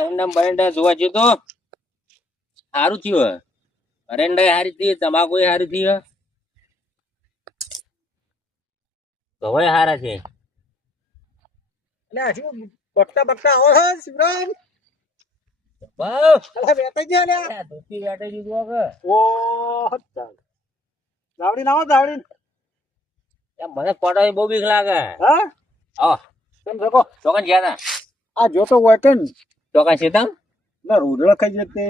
એરંડા બરંડા જોવા જઈએ તો સારું થયું. અરેંડા સારી થઈ, તમાકુ સારી થઈ, ઘવાય સારા છે. એટલે હજુ બકતા બકતા આવો છે શિવરામ. બસ અલા બેઠા ગયા ને. ધોતી વાટે દીધું કે ઓ દાવડી ના આવો દાવડી. મને પડાવી બહુ બીક લાગે. હા આવો કેમ શકો ચોકન ગયા તા આ જોતો હોય કે ને ચોકન સીધા ના રોડલા ખાઈ જતે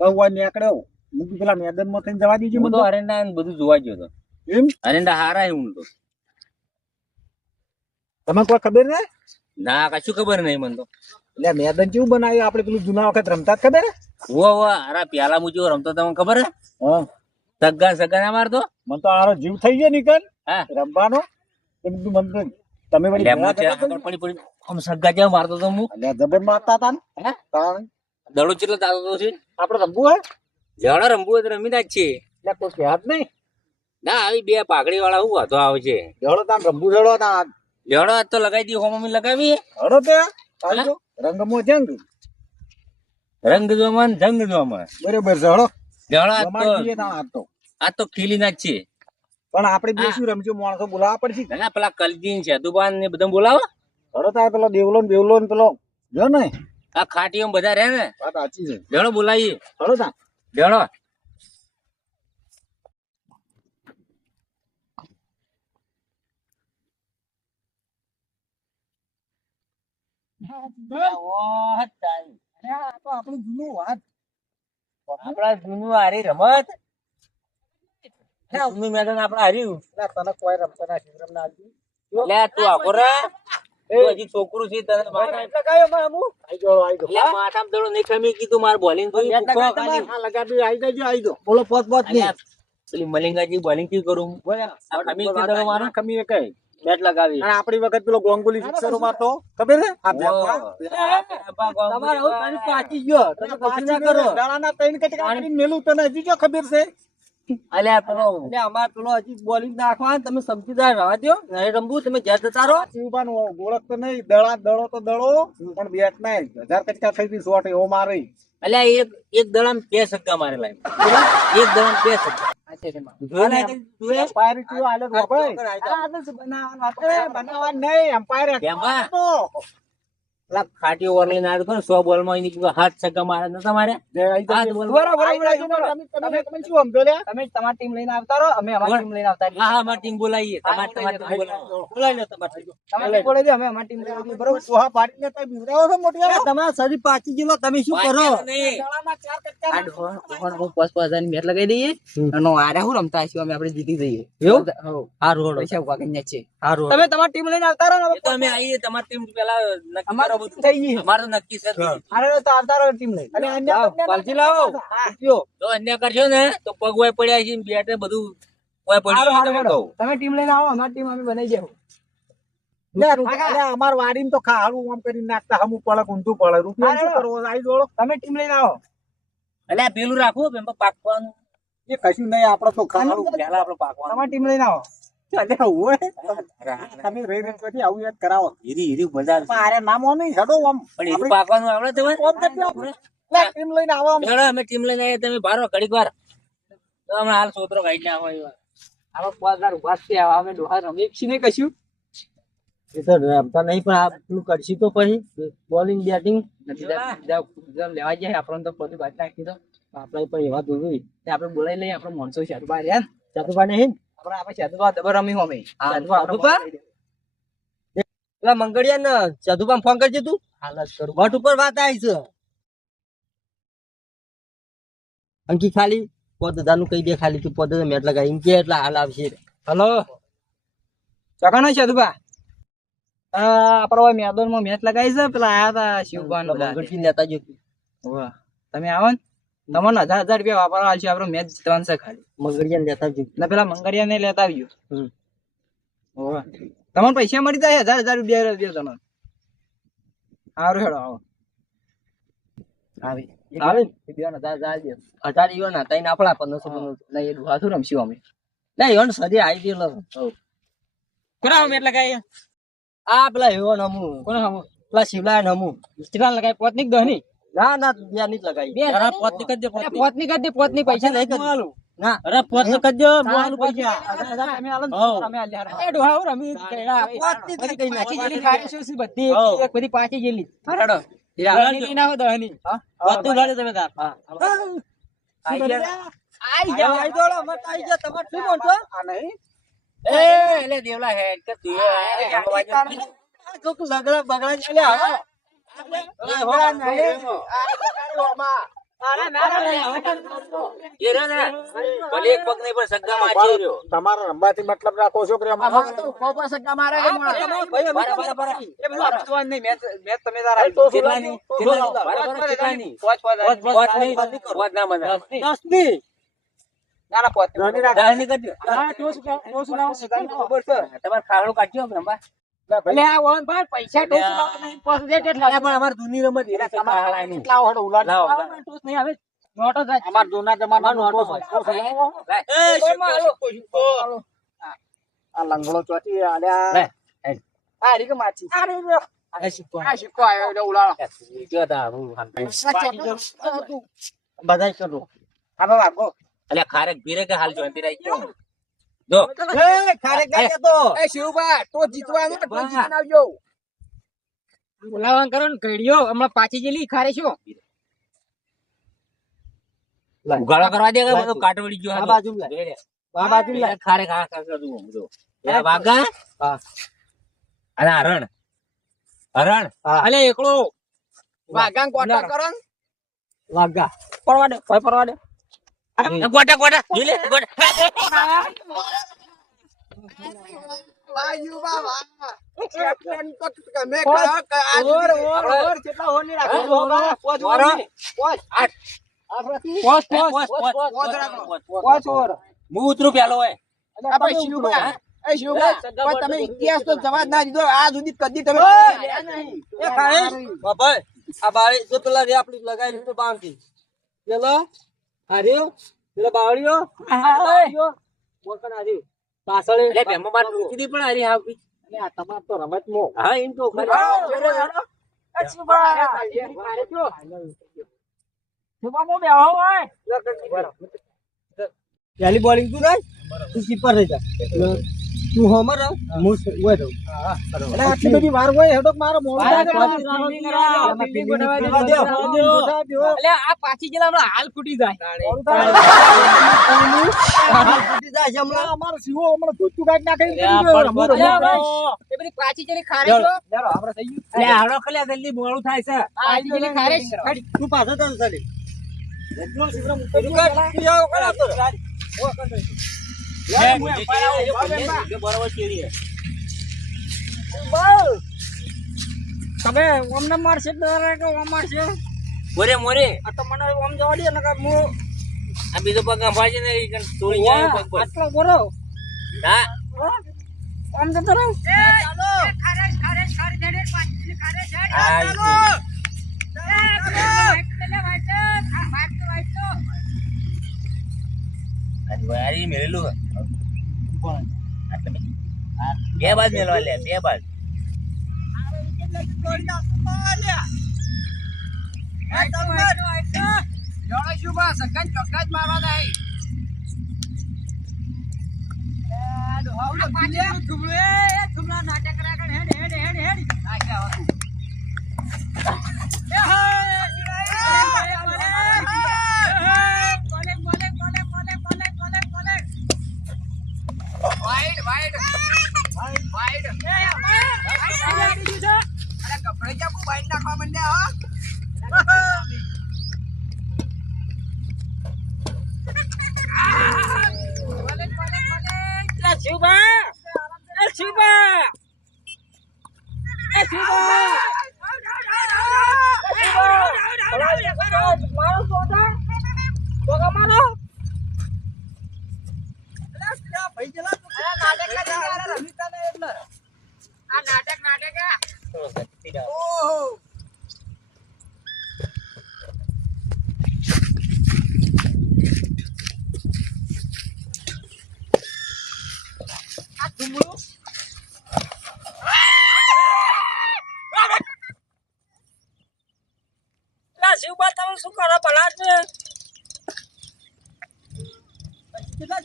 ભગવાન નીકળ્યો મૂકી પેલા મેદાન માં થઈને જવા દીધી હું મને તો તો. અરેંડા ને બધું જોવા ગયો તો. એમ અરેંડા હારા હું તો તમને કોઈ ખબર ને ના કશું ખબર નહીં મને તો. એટલે મેદાન કેવું બનાવ્યું આપણે પેલું જૂના વખત રમતા જ ખબર હે? હારા પ્યાલા મુજો રમતો તમને ખબર હે? હા સગા સગા ના મારતો. મને તો આરો જીવ થઈ ગયો નીકળ હા રમવાનો એ બધું મન તો તમે વળી એટલે હું ભેગા ત્યાં થતા આગળ પડી પડી આમ સગા જેવા મારતો તો હું. એટલે જબર મારતા હતા ને હે તાણ દડો ચેટલો દાતો તો છે. આપણે રમવું હે લેવડા રમવું હોય તો રમી ના જ છે. એટલે કોઈ કહેત નહીં ના આવી બે પાઘડી વાળા શું વાંધો આવે છે. જડો તાન રમવું જડો તાન લેવડો આજ તો લગાવી દી હોમ લગાવી હડો તે આવજો રંગમો જંગ રંગ જોવામાં જંગ જોવામાં બરોબર છે હડો લેવડો આજ તો રમાડી દઈએ તાન આજ તો આજ તો ખીલી ના જ છે. પણ આપણે બે શું રમજો માણસો બોલાવવા પડશે ના પેલા કલજી સેતુપાન ને બધા બોલાવો. હડો તાર પેલો દેવલો ને બેવલો ને પેલો જો ને આ ખાટીઓ બધા રહે ને વાત સાચી છે લેવડો બોલાવીએ. હડો તાન લેવડો આપણું જૂનું વાત આપડા જૂનું હારી રમત જૂનું મેદાન આપડે હાર્યું. તને કોઈ રમતા ના શિવરામ ના આવતી લે તું આખો રે તું હજી છોકરું છે તને એટલે કયો માં અમુ આઈ ગયો લે માથામાં દડો નહીં ખમી કીધું માર બોલિંગ જોઈ હા લગાડી આઈ જજો આઈ ગયો બોલો પોત પોત ને પેલી મલિંગાજી બોલિંગ થી કરું આ ખમી કે દડો મારો ખમી કઈ બેટ લગાવી અને આપણી વખત પેલો ગોંગુલી સિક્સરો મારતો ખબર છે આ તમારે હું તારી પાકી ગયો તમે કશું ના કરો. દાણાના ત્રણ કટકા કરીને મેલું તને હજી જો ખબર છે અલ્યા પેલો અમાર પેલો હજી બોલિંગ નાખવા તમે સમજીદાર રહેવા દો નહીં રમવું તમે જ્યાં જતા રહો. શિવબાન ઓળખ તો નહીં દડો તો દડો પણ બેટ નહીં 1000 કટકા થઈ ગઈ શોટ એવો મારે અલ્યા એક દડામાં 2 છગ્ગા મારેલા એક દડામાં 2 છગ્ગા. પાયરી આલે ભાઈ બનાવવા નહીં એમ્પાયર પેલા ખાટીઓ ઓવર લઈને આવ્યો ને 100 બોલ માં એની 7 છગ્ગા મારે નતા મારે. તમે તમારી ટીમ લઈને આવતા રહો અમે અમારી ટીમ લઈને આવતા હા હા મારી ટીમ બોલાવીએ. તમારી ટીમ બોલાવી લો તમારી. તમે બોલે દે અમે અમારી ટીમ લઈને આવીએ બરોબર સોહા પાડીને તમે બીવરાવો છો મોટી તમારા શરીર પાકી ગયેલો તમે શું કરો હું 5,000 ની મેચ લગાવી દઈએ અને આરે હું રમતા હશું અમે આપણે જીતી જઈએ. એવું હા રોડ પૈસા ઉભા કરીને છે. હા રોડ તમે તમારી ટીમ લઈને આવતા રહો ને તો અમે આવીએ તમારી ટીમ પેલા નક્કી અમારી કરો. ટીમ થઈ ગઈ અમારે તો નક્કી છે. અરે તો આવતા રહો ટીમ લઈને અને અન્ય પાલજી લાવો તો અન્ય કરશો ને તો પગ વાય પડ્યા છે બેટ બધું વાય પડ્યું. તમે ટીમ લઈને આવો અમારી ટીમ અમે બનાવી દેવું અમાર વાડીમાં તો ખાડું આમ કરીને નાખતા હમું પડે ઊંધું પડે રૂપિયા શું કરવો આઈ જોડો તમે ટીમ લઈને આવો એટલે પેલું રાખવું એમાં પાકવાનું એ કશું નહીં આપડે તો ખાડું પેલા આપડે પાકવાનું. તમારી ટીમ લઈને આવો તમે રહી રહી પછી આવું યાદ કરાવો હીરી બજાર અરે નામો નહીં હેડો આમ પણ હીરું પાકવાનું આવડે તમારે. ટીમ લઈને આવો ચાલો અમે ટીમ લઈને આવીએ તમે બારો ઘડીક વાર તો અમે હાલ સોતરો કાઢી નાખો. આમાં 5000 ઉભા છે અમે ડોહા રમી છીએ નહીં કશું એ તો રમતા નહીં પણ આ પેલું કરશી તો પછી બોલિંગ બેટિંગ લેવા જાય આપણને તો બધી વાત નાખી તો આપણે પણ એવા દોરું આપણે બોલાવી લઈએ આપણે માણસો શેતુભા રહ્યા શેતુભા નહીં આપણે શેતુભા દબર રમી અમે પેલા મંગળિયા ને શેતુભા ફોન કરજે તું હાલ જ કરું વટ ઉપર વાત આવી છે અંકી ખાલી 5000 નું કહી દે ખાલી તું 5000 મેચ લગાવી કે એટલે હાલ આવશે. હલો ચોકાના શેતુભા આપડે મેદાન માં મેચ લગાવી છે પેલા આયા હતા શિવભાન લેતા જો તમે આવો ને તમને 1000 રૂપિયા વાપરવા આવશે આપડે મેચ જીતવાનું છે ખાલી મંગળિયા લેતા આવજો ને પેલા મંગળિયા ને લેતા આવજો. તમને પૈસા મળી જાય 1000 રૂપિયા તમને સારું હેડો આવો આવી આવે 1000 ઈવન હતા એને આપડા 1500 નહીં એ દુહાતું રમશું અમે ના ઈવન સદી આવી ગયેલો કોના મેચ લગાવી આ પેલા એવો નમું કોને હમું પેલા શિવલાય ને હમું કેટલા લગાય પોતની કે દહની ના ના બે ની જ લગાવી બે અરે પોતની કરી દે પોતની કરી દે પોતની પૈસા નહીં કરી હાલું ના અરે પોતની કરી દે બોવાનું પૈસા તમે આલો ને હઉ. અમે આલ્યા એ ડોહા રમી કેડા પોતની જ કઈ પાછી નાખી જેલી ખારી શું બધી હઉ. એક બધી પાછી જેલી હરાડો દહની લઈને આવો દહની પોતની લડે તમે તાર આઈ આઈ જાવ આઈ દોડો મત આઈ જા તમાર શું બોલતો આ નહીં એ એટલે દેવલા હેડ કે તું કોક લગડા બગડા ચાલે હવે એ રે ને ભલે એક પગ નહીં પણ સગ્ગા મારી રહ્યો તમારો રંબાથી મતલબ રાખો છો કે અમારો કોપા સટ્ટા મારે કે મોણા મેચ તમે તારા કેટલાની કેટલાની પોત નહીં પોત ના મને 10 ની નાના પોત દહની કરી દો ટોસ લાવો ખબર છે તમારે ખાડો કાઢજો રંબા એટલે આ વન ભાઈ પૈસા ટોસ લાવો નહીં પોસ દે કેટલા પણ અમાર દુની રમત એ તમારે નહીં કેટલા હોડો ઉલાડ લાવો ટોસ નહીં આવે નોટો થાય અમાર જૂના જમાનાનો હતો આ લંગડો ચોથી આલ્યા આ રીકે માછી આ શીખો આવ્યો એટલે ઉલાડો બધાય કરો હા બાબા અલ્યા ખારેક ભીરે કે હાલ જોઈતી રહી ગયો જો એ ખારે ગાય તો એ શિવબા તો જીતવાનું તો જીતન આવજો બોલાવાન કરો ને કઈડિયો હમણાં પાછી જેલી ખારે છો ઉગાડો કરવા દે કે બધો કાટવડી ગયો આ હતો બાજુ લે આ બાજુ લે ખારે ખા ખા કરું બધો એ વાગા હા અને હરણ હરણ હા અલે એકલો વાગાન કોટર કરો ને વાગા પડવા દે ભાઈ પડવા દે ગોટા ગોટા જોલે ગોટા વાયુ બાબા કેપ્ટન તો તમે ઓર ઓર ઓર કેટલા હોની રાખો પોચ ઓર પોચ 8 પોચ પોચ ઓર હું ઉતરું પેલો હોય આ ભાઈ શિવબા એ શિવબા પણ તમે ઇતિહાસ તો જવાબ ના દીધો આ સુધી કદી તમે એ ખાય બાબા આ બાળી જો પેલા રે આપડી લગાઈ લીધું બાંધી પેલો હાર્યો પેલો બાવળિયો હાર્યો મોકન હાર્યો પાછળ એટલે બેમો બાર કીધી પણ હારી આવી આ તમાર તો રમત મો હા એમ તો ખરી પહેલી બોલિંગ તું થાય તું કીપર રહી જા તું હોમર રહ હું ઓય રહું એટલે આટલી બધી વાર હોય હેડો મારો મોડો એટલે આ પાછી જેલા હમણાં હાલ ફૂટી જાય અમારો સીવો હમણાં ધોતું કાઢ નાખે એ બધી પાછી જેલી ખારે છો આપણે થઈ ગયું એટલે હાડો ખલ્યા જલ્દી મોડું થાય છે પાછી જેલી ખારે તું પાછો ચાલ ચાલી બરોબર કેવી તમે ઓમને મારશે કે ઓમ મારશે મોરે મોરે આ તો મને ઓમ જવા દે ને હું આ બીજો પગ અંભાજી ને તોડી જાય પગ પર આટલો બોરો હા ઓમ જતો રહો ચાલો હારી મેલું બે બાદ મેલવા લે બે બાદ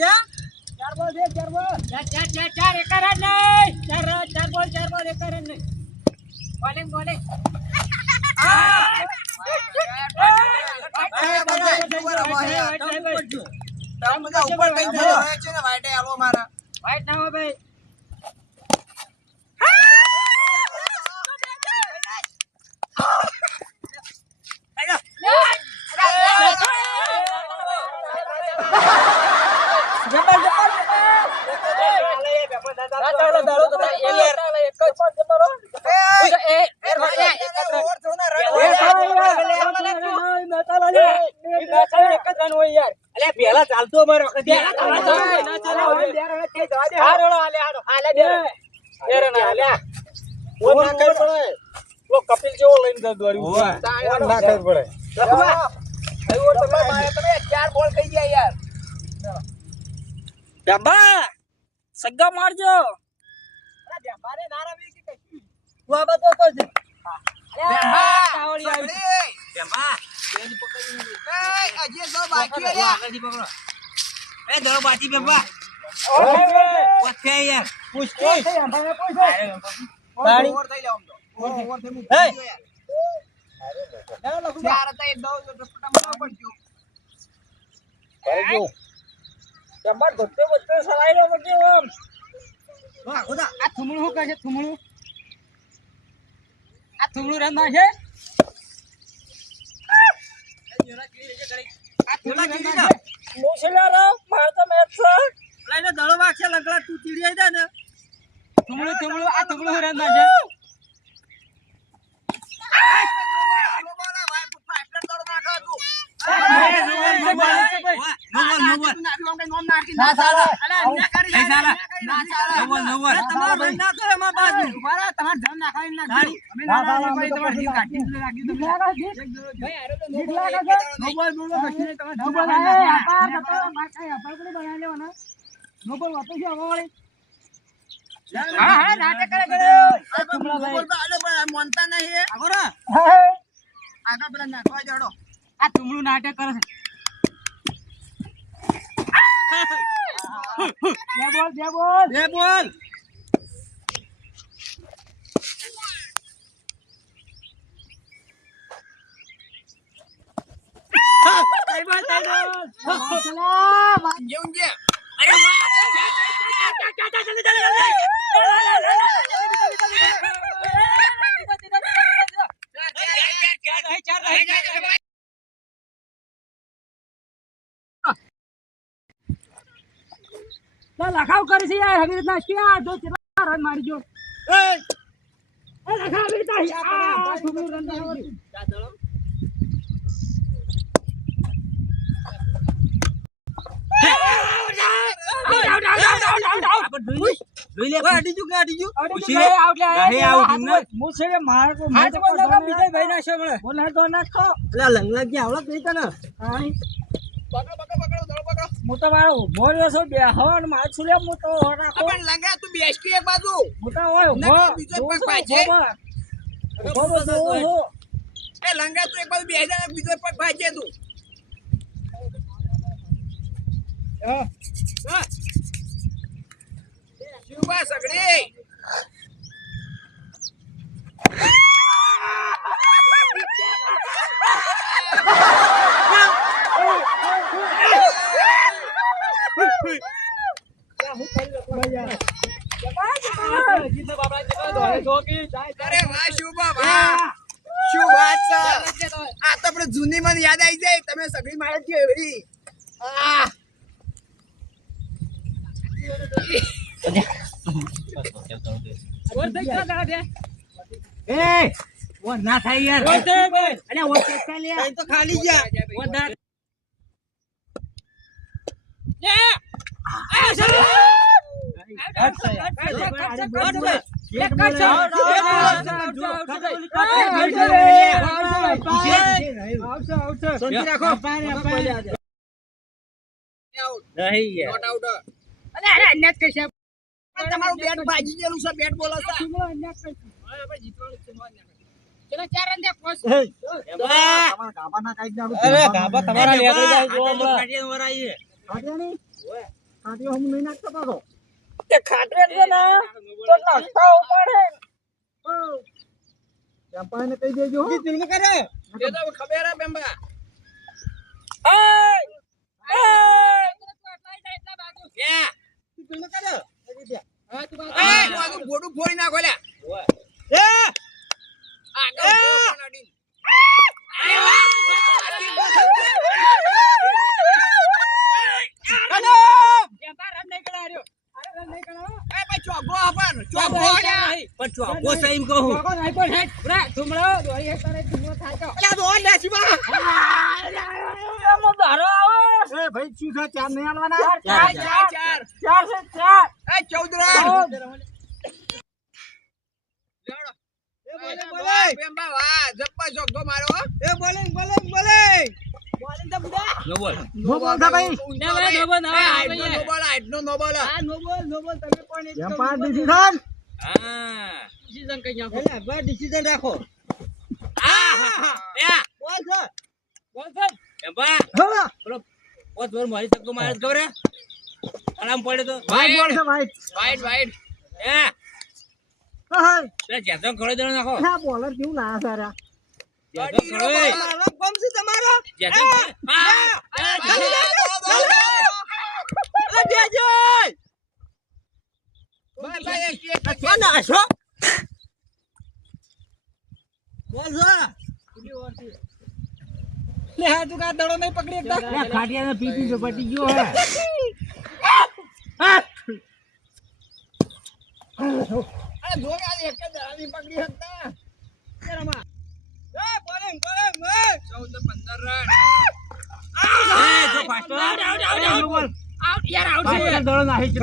ચાર બોલ દે, ચાર બોલ. ચાર એક રન નહીં. ચાર બોલ એક રન નહીં. બોલિંગ. વાઈટ ના હોય ભાઈ. અલ્યા પેલા ચાલતો અમારો વખત કપિલ જેવો લઈને દોડ્યું ના ખબર પડે 4 બોલ થઈ ગયા યાર. ડબ્બા સગ્ગા મારજો. થુમણું રન નાખે. દડો વાગશે લગડા તું ચીડી આવી જાય ને. થુમણું રન નાખે. આ તુમડું નાટક કરે છે. બે બોલ. લખાવ કરે છે યાર. આવી રીતના ક્યાં જો કેટલા રન મારી ગયો. લખાવ આવી રીતના રન મોટો મારો ઉભો રહ્યો છો બે હવન માર છુલે મોટો રાખો લંગા તું બેસકી એક બાજુ મોટા હોય ઉભો બીજો પગ પાછે. એ લંગા તું એક બાજુ બેસી જા, બીજો પગ ભાજે તું. શિવબા સગડી અરે વાહ શુભા વાહ, શું વાત છે. આ તો આપણે જૂની મને યાદ આવી જાય. તમે સગડી મારે છે એવી. ના થાય યાર. તો ખાલી ગયા. તમારું બેટ ભાજી ગયેલું છે. બેટ બોલો છે. ખાટીઓ હમ નહીં નાખતા પાછો. તે ખાટે છે ને તો નાસ્તા ઉપાડે ચંપાને કહી દેજો હો. એ તો ખબર હે બેમ્બા ગોડું ફોડી નાખો લ્યા ચોગો સાઈન કહું એ ભાઈ શું છે ચાર નહીં આલવાના? ચાર 14 બેમ્બા વાહ જબ્બા ચોગ્ગો મારો નો બોલ નો બોલતા ભાઈ. ચંપા ડિસિઝન. હા ડિસિઝન રાખો એબા હા ઓ જોર મારી ચક્કો મારે ખબર હે આરામ પડે તો ભાઈ બોલ છે ભાઈ. વાઈટ એ હા લે જેતો ખડો દેણો નાખો હા બોલર કેવું લાયા સારા. જેતો ખડો એ કોમ છે તમારો જેતો કોણ આશો બોલ લે હા તું કા દડો નહીં પકડી એકતા ખાટિયાને પીપી તો પટી ગયો હે એ જો ફાસ્ટ દડો નાખી છે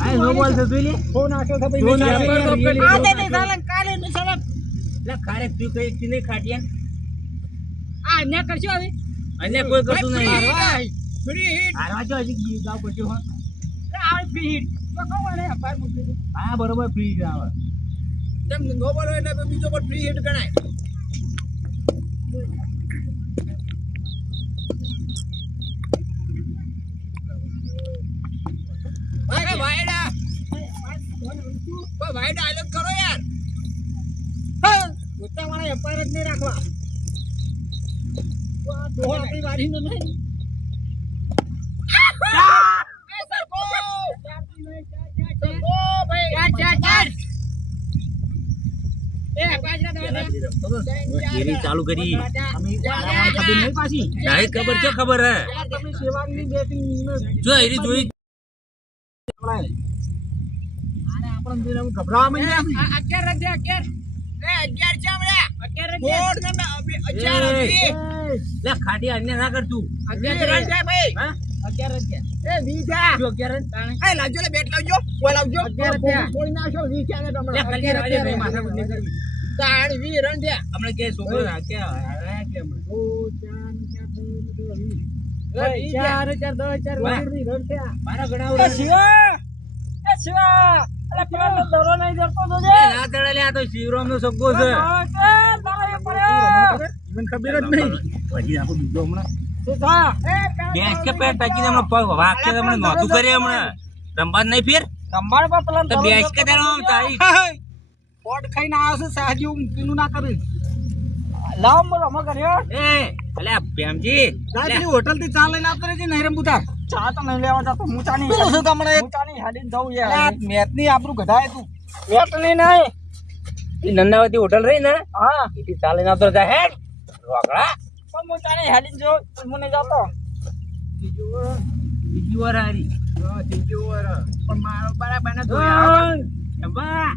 આ નો બોલ છે જોઈ લે ફોન આશો છે ભાઈ. ફોન આશો. આ દે દે સાલન કાલે ને સાલન લે ખારે તું કઈ તી નહીં ખાટિયા આ ને કરશો હવે અને કોઈ કરતું નહીં ફ્રી હિટ હારવા જો હજી ગીત ગાવ પડ્યો હો આ ફીટ તો કોણ ને અપાર મૂકી હા બરોબર ફ્રી આવે તેમ નો બોલો એટલે બીજો પણ ફ્રી હિટ ગણાય ભાઈ વાયડા ભાઈ ડાયલોગ કરો યાર ઉત્તા વાળા અપાર જ નહીં રાખવા તો આપણી વાડીનો નહીં એરી ચાલુ કરી ખબર નહીં પાછી. નહીં ખબર છે ખબર હે તમે સેવાની બેટિંગ જો એરી જોઈ આપણે ગભરાવા માંડ્યા. 11 છે હમણાં 11 ને 11 હતી લે ખાટી અન્ય ના કર તું 11 રન છે ભાઈ હા 11 છે એ બીજા જો 11 એ લાવજો લે બેટ લાવજો બોલ આવજો 11 થયા. કોઈ નાખો 20 છે ને લે તમારે ખાલી રાડે ભાઈ માથા કુટ નહીં કરવી તાણ 20 રન થયા હમણે કે છોકરો રાખ્યા આયા કે હમણે ચાર ચાર દો ચાર વાહ. રન થયા મારા ગણાવ એ શિવા અરે પેલા તો દરો નહીં જતો તો જે ના ચડે લે આ તો શિવરામ નો સગ્ગો છે મને ખબર જ નહીં. પછી આખો બીજો હમણાં સીધા બેસ કે પેટ ટાકીને હમણાં પગ વાગ કે હમણાં નોતું કરે હમણાં રમવા જ નહીં ફેર સંભાળ પર પેલા તો બેસ કે તારો આમ તારી પોટ ખાઈને આવ્યો છે સાહેબ પેલું ના કરે. લાવ બોલો મો કર્યો એ અલ્યા પ્રેમજી પેલી હોટલ થી ચા લઈને આવતો રહેજે નહેરમ બુધા. ચા તો નહીં લેવા જતો હું ચાની પેલું શું તમને એક ચાની હાડીને જવું યાર મેચ ની આપણું ગધાય તું. વેટની નહીં એ નંદાવતી હોટલ રહી ને હા એથી ચાલે ના તો જા હેડ રોકડા પણ હું ચાની હાડીને જો મને જતો બીજી વાર હારી પણ મારો બરાબર ને હા. એમ બા